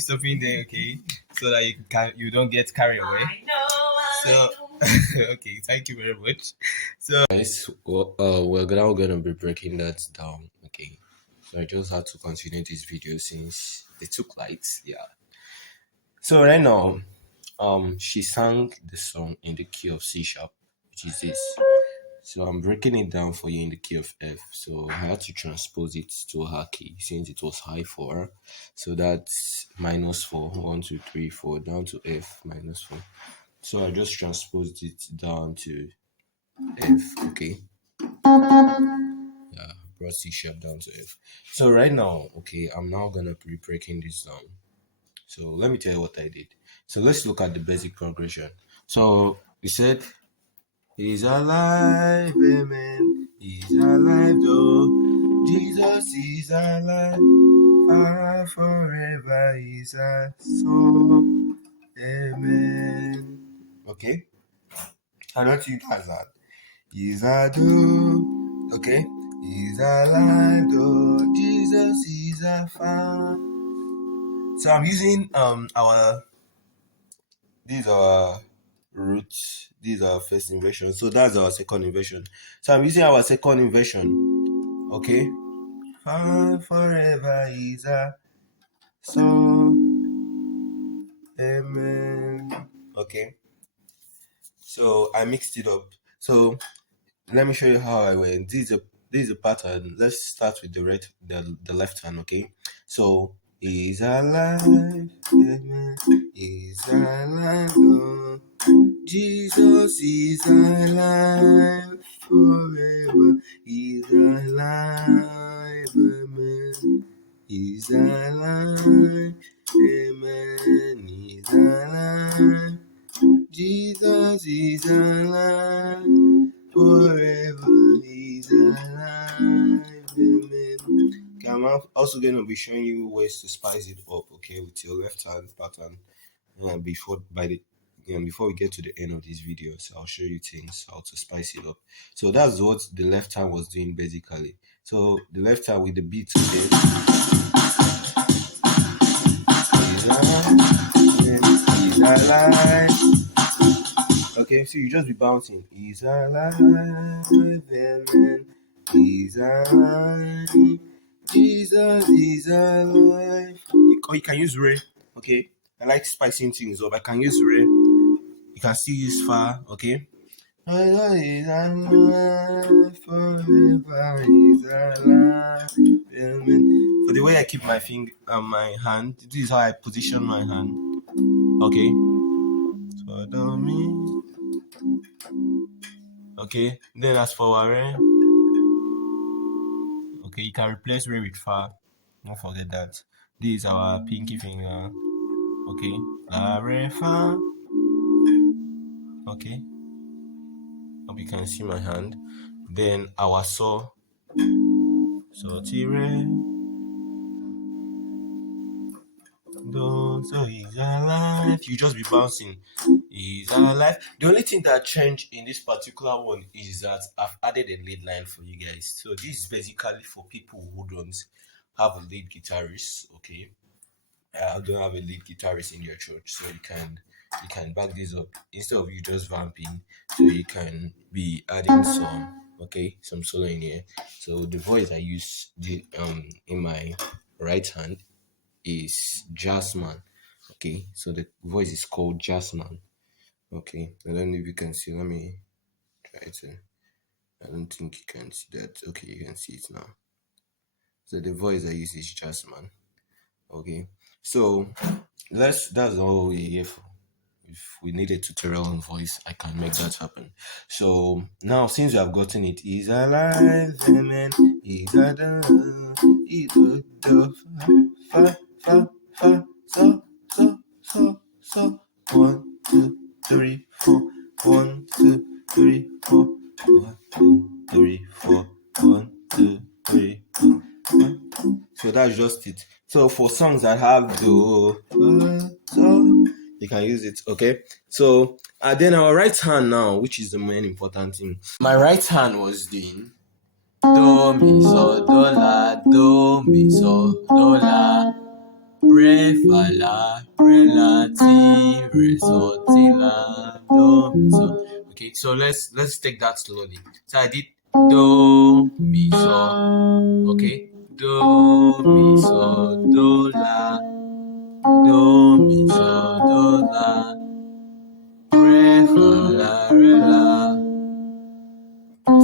be stopping there, okay, so that you don't get carried away. So okay, thank you very much. So guys, we're now gonna be breaking that down, okay. So I just had to continue this video since they took lights, yeah. So right now, she sang the song in the key of C sharp, which is this. So I'm breaking it down for you in the key of F. So I had to transpose it to her key since it was high for her. So that's -4, 1, 2, 3, 4, down to F -4. So I just transposed it down to F, okay. Yeah, brought C sharp down to F. So right now, okay, I'm now gonna be breaking this down. So let me tell you what I did. So let's look at the basic progression. So we said, He's alive, amen. He's alive, though. Jesus is alive, forever. He's a soul, amen. Okay? I don't think that's that. He's a do, okay? He's alive, though. Jesus is a fan. So I'm using these are roots, these are first inversion, so that's our second inversion. So I'm using our second inversion, okay. Forever is a so, amen. Okay, so I mixed it up. So let me show you how I went. This is a pattern. Let's start with the left hand, okay. So he's alive, amen. He's alive, oh. Jesus is alive forever. He's alive, amen. He's alive, amen. He's alive. Jesus is alive forever. He's alive, amen. Okay, I'm also going to be showing you ways to spice it up, okay, with your left hand pattern. Before we get to the end of this video, so I'll show you things how to spice it up. So that's what the left hand was doing basically. So the left hand with the beat, okay. He's alive. Okay, so you just be bouncing. He's alive, amen. He's alive. Jesus is alive. You can use Ray, okay. I like spicing things up. I can use Ray. You can still use Fa, okay. He's alive forever. He's alive, amen. For the way I keep my finger, my hand, this is how I position my hand, okay. Follow me, okay. Then as for Re, okay, you can replace Re with Fa. Don't forget that. This is our pinky finger, okay. La, Re, Fa, okay. Hope you can see my hand. Then our So, Ti, Re, Do. So he's alive. You just be bouncing. He's alive. The only thing that changed in this particular one is that I've added a lead line for you guys. So this is basically for people who don't have a lead guitarist, okay. Don't have a lead guitarist in your church, so you can back this up instead of you just vamping. So you can be adding some solo in here. So the voice I use in my right hand is Jazzman, okay. So the voice is called Jazzman, okay. I don't know if you can see. Let me try to. I don't think you can see that. Okay, you can see it now. So the voice I use is Jazzman, okay. So that's all we're here for. If we need a tutorial on voice, I can make that happen. So now, since you have gotten it, he's alive, amen. He's alive. He's alive. Fa, fa, fa, so. 1, 2, 3, 4. 1, 2, 3, 4. 1, 2, 3, 4. 1, 2, 3, 4. So that's just it. So for songs that have do, so you can use it, okay. So then our right hand now, which is the main important thing. My right hand was doing do, mi, so, do, la, do, mi, so, do, la. re, fa, la, re, la, ti, re, sol, ti, la, do, mi, sol. Okay, so let's take that slowly. So I did do, mi, sol. Okay, do, mi, sol, do, la, do, mi, sol, do, la, re, fa, la, re, la,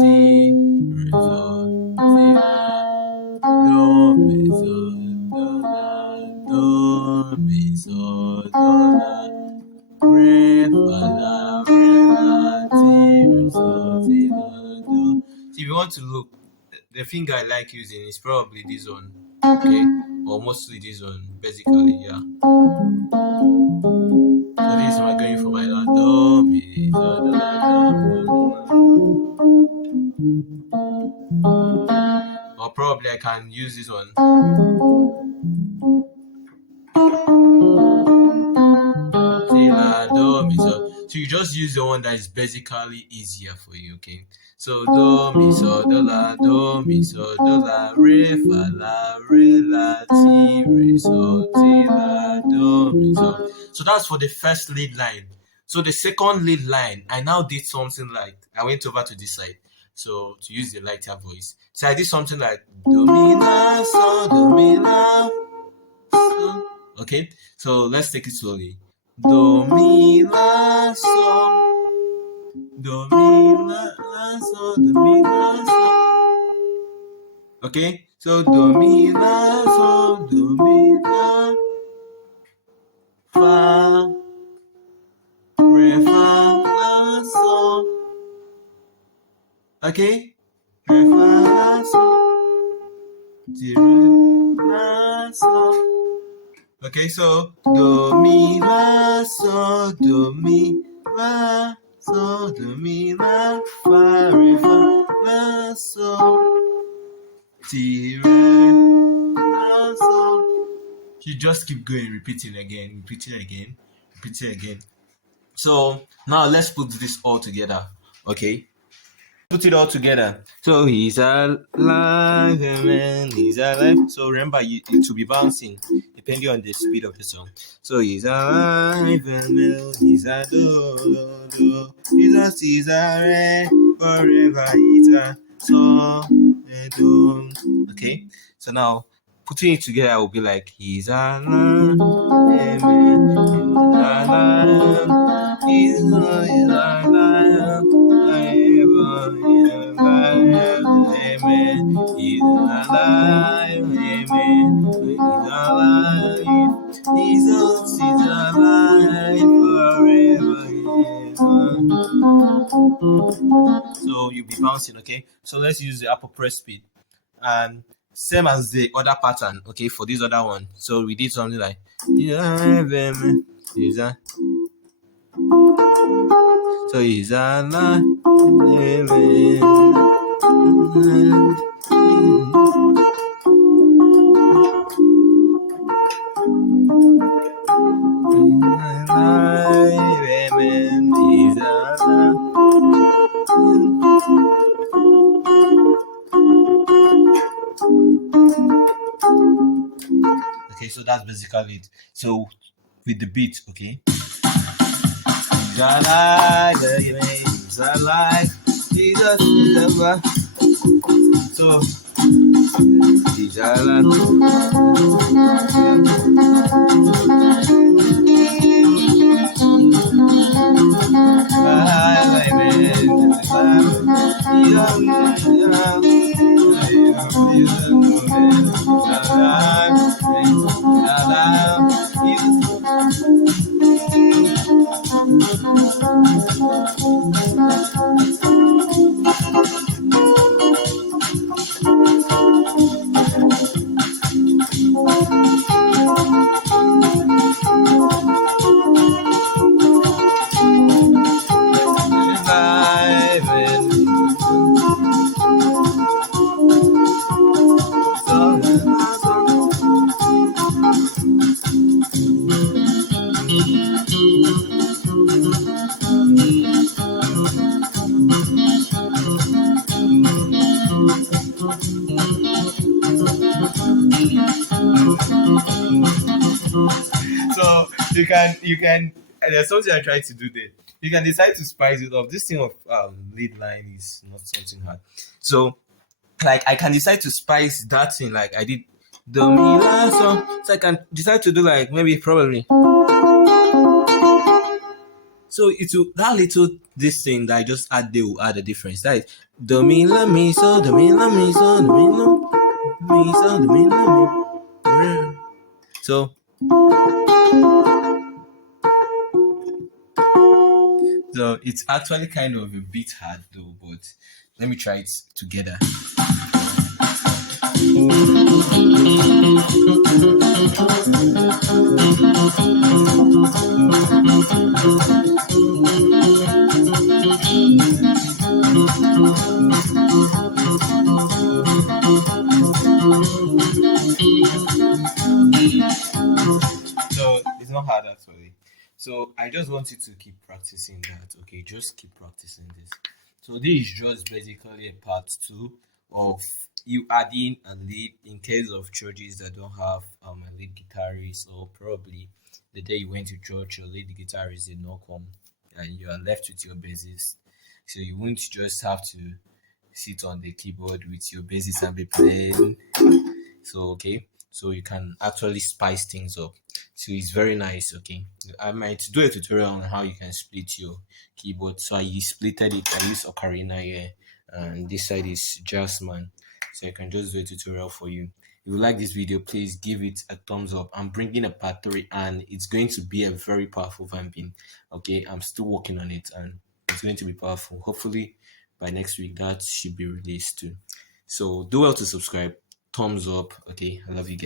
ti, re, sol, ti, la, do, mi, sol, do, la, do, mi, sol, do, la, re, fa, la, re, la, ti, re, sol, ti, la, do. So if you want to look, the finger I like using is probably this one, okay, or mostly this one, basically, yeah. So this is my going for my la, do, mi, sol, do, la, do, or probably I can use this one. Do, mi, sol. So you just use the one that is basically easier for you, okay? So do, mi, sol, do, la, do, mi, sol, do, la, re, fa, la, re, la, ti, re, sol, ti, la, do, mi, sol. So that's for the first lead line. So the second lead line, I now did something like, I went over to this side. So to use the lighter voice. So I did something like do, mi, la, sol, do, mi, la, sol. Okay, so let's take it slowly. Do, mi, la, sol. Do, mi, la, sol. Do, mi, la, sol. Okay, so do, mi, la, sol. Do, mi, la, fa, re, fa, la, sol. Okay, re, fa, la, sol. Ti, re, la, sol. Okay, so do, mi, la, sol. Do, mi, la, sol, do, mi, la, fa, re, fa, la, sol, ti, re, la, sol. You just keep going, repeating again, repeating again, repeating again. So now let's put this all together, okay? Put it all together. So he's alive, amen, he's alive. So remember, it will be bouncing depending on the speed of the song. So he's alive, amen, he's a do. Jesus is a re, forever he's a so, do. Okay, so now putting it together will be like he's alive, amen, he's alive, he's alive. Amen. He's alive. Amen. He's alive. Jesus is alive forever. So you'll be bouncing, okay? So let's use the upper press speed. And same as the other pattern, okay, for this other one. So we did something like he's alive. So he's alive. Okay, so that's basically it. So with the beat, okay. He's alive, he's alive, Jesus is alive. So he's alive. you can there's something I try to do there. You can decide to spice it up. This thing of lead line is not something hard. So like I can decide to spice that thing like I did the mi la so I can decide to do like maybe probably so it will that little this thing that I just add there will add a difference. That is the mi la mi so the mi la mi so the mi la mi so the mi la mi re. So it's actually kind of a bit hard though, but let me try it together. So it's not hard actually. So I just want you to keep practicing that. Okay, just keep practicing this. So this is just basically a part two of you adding a lead in case of churches that don't have a lead guitarist, or probably the day you went to church your lead guitarist did not come and you are left with your bassist. So you won't just have to sit on the keyboard with your bassist and be playing. So okay, so you can actually spice things up. So it's very nice. Okay, I might do a tutorial on how you can split your keyboard. So I splitted it. I use ocarina here, and this side is Jasmine. So I can just do a tutorial for you. If you like this video, please give it a thumbs up. I'm bringing a part 3 and it's going to be a very powerful vamping. Okay, I'm still working on it and it's going to be powerful. Hopefully by next week that should be released too. So do well to subscribe. Thumbs up. Okay, I love you guys.